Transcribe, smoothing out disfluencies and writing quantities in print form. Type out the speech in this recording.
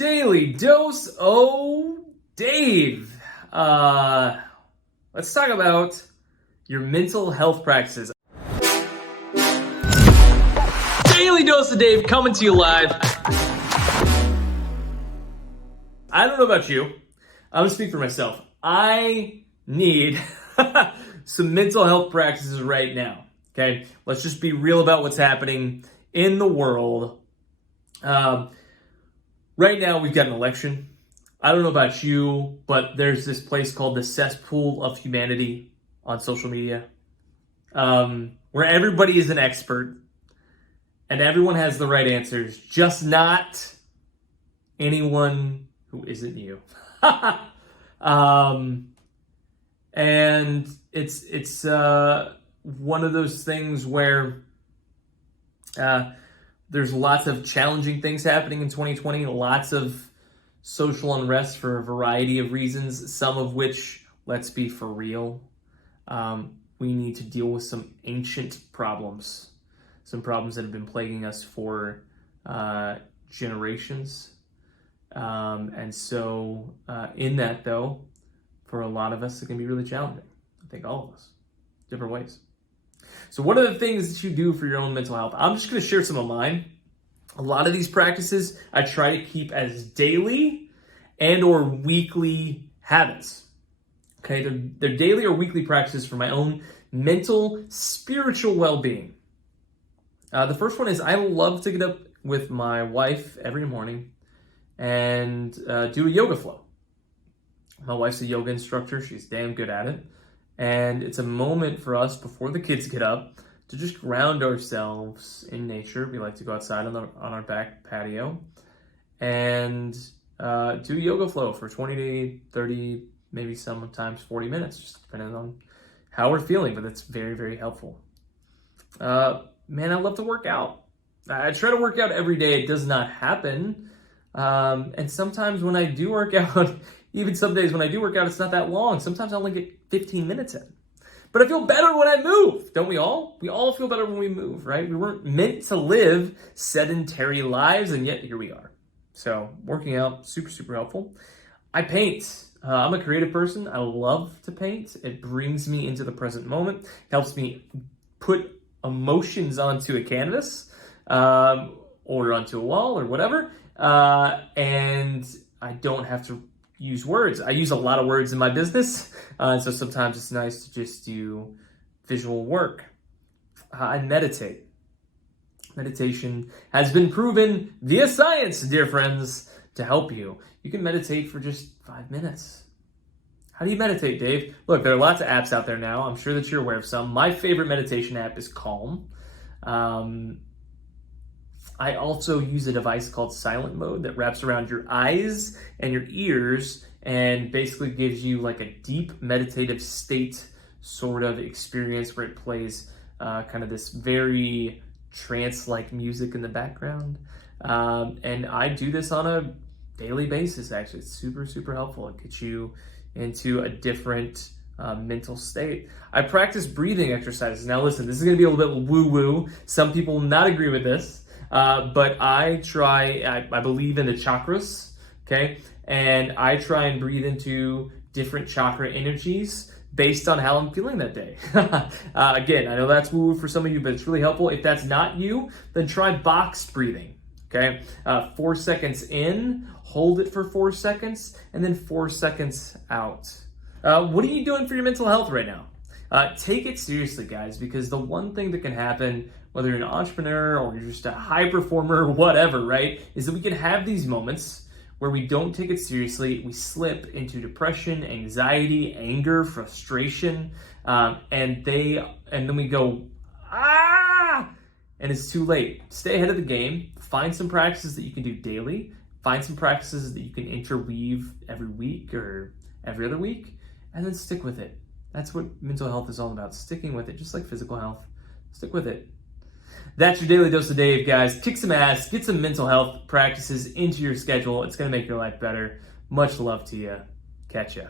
Daily Dose O Dave. Let's talk about your mental health practices. Daily Dose of Dave coming to you live. I don't know about you. I'm gonna speak for myself. I need some mental health practices right now. Okay, let's just be real about what's happening in the world. Right now, we've got an election. I don't know about you, but there's this place called the Cesspool of Humanity on social media, where everybody is an expert and everyone has the right answers, just not anyone who isn't you. And it's one of those things where there's lots of challenging things happening in 2020, lots of social unrest for a variety of reasons, some of which, let's be for real, we need to deal with some ancient problems, some problems that have been plaguing us for generations. And so in that, though, for a lot of us, it can be really challenging. I think all of us, different ways. So what are the things that you do for your own mental health? I'm just going to share some of mine. A lot of these practices I try to keep as daily and or weekly habits. Okay, they're daily or weekly practices for my own mental, spiritual well-being. The first one is I love to get up with my wife every morning and do a yoga flow. My wife's a yoga instructor. She's damn good at it. And it's a moment for us before the kids get up to just ground ourselves in nature. We like to go outside on our back patio and do yoga flow for 20 to 30, maybe sometimes 40 minutes, just depending on how we're feeling, but it's very, very helpful. Man, I love to work out. I try to work out every day. It does not happen. And sometimes when I do work out, even some days when I do work out, it's not that long. Sometimes I only get 15 minutes in. But I feel better when I move, don't we all? We all feel better when we move, right? We weren't meant to live sedentary lives, and yet here we are. So working out, super, super helpful. I paint. I'm a creative person. I love to paint. It brings me into the present moment, helps me put emotions onto a canvas or onto a wall or whatever. And I don't have to use words. I use a lot of words in my business, so sometimes it's nice to just do visual work. I meditate. Meditation has been proven via science, dear friends, to help you. You can meditate for just 5 minutes. How do you meditate, Dave? Look, there are lots of apps out there now. I'm sure that you're aware of some. My favorite meditation app is Calm. I also use a device called Silent Mode that wraps around your eyes and your ears and basically gives you like a deep meditative state sort of experience where it plays kind of this very trance-like music in the background. And I do this on a daily basis, actually. It's super, super helpful. It gets you into a different mental state. I practice breathing exercises. Now listen, this is going to be a little bit woo-woo. Some people will not agree with this. But I believe in the chakras, okay? And I try and breathe into different chakra energies based on how I'm feeling that day. Again, I know that's woo for some of you, but it's really helpful. If that's not you, then try box breathing, okay? 4 seconds in, hold it for 4 seconds, and then 4 seconds out. What are you doing for your mental health right now? Take it seriously, guys, because the one thing that can happen, whether you're an entrepreneur or you're just a high performer or whatever, right, is that we can have these moments where we don't take it seriously. We slip into depression, anxiety, anger, frustration, and then we go, and it's too late. Stay ahead of the game. Find some practices that you can do daily. Find some practices that you can interweave every week or every other week, and then stick with it. That's what mental health is all about, sticking with it, just like physical health. Stick with it. That's your Daily Dose of Dave, guys. Kick some ass, get some mental health practices into your schedule. It's going to make your life better. Much love to you. Catch ya.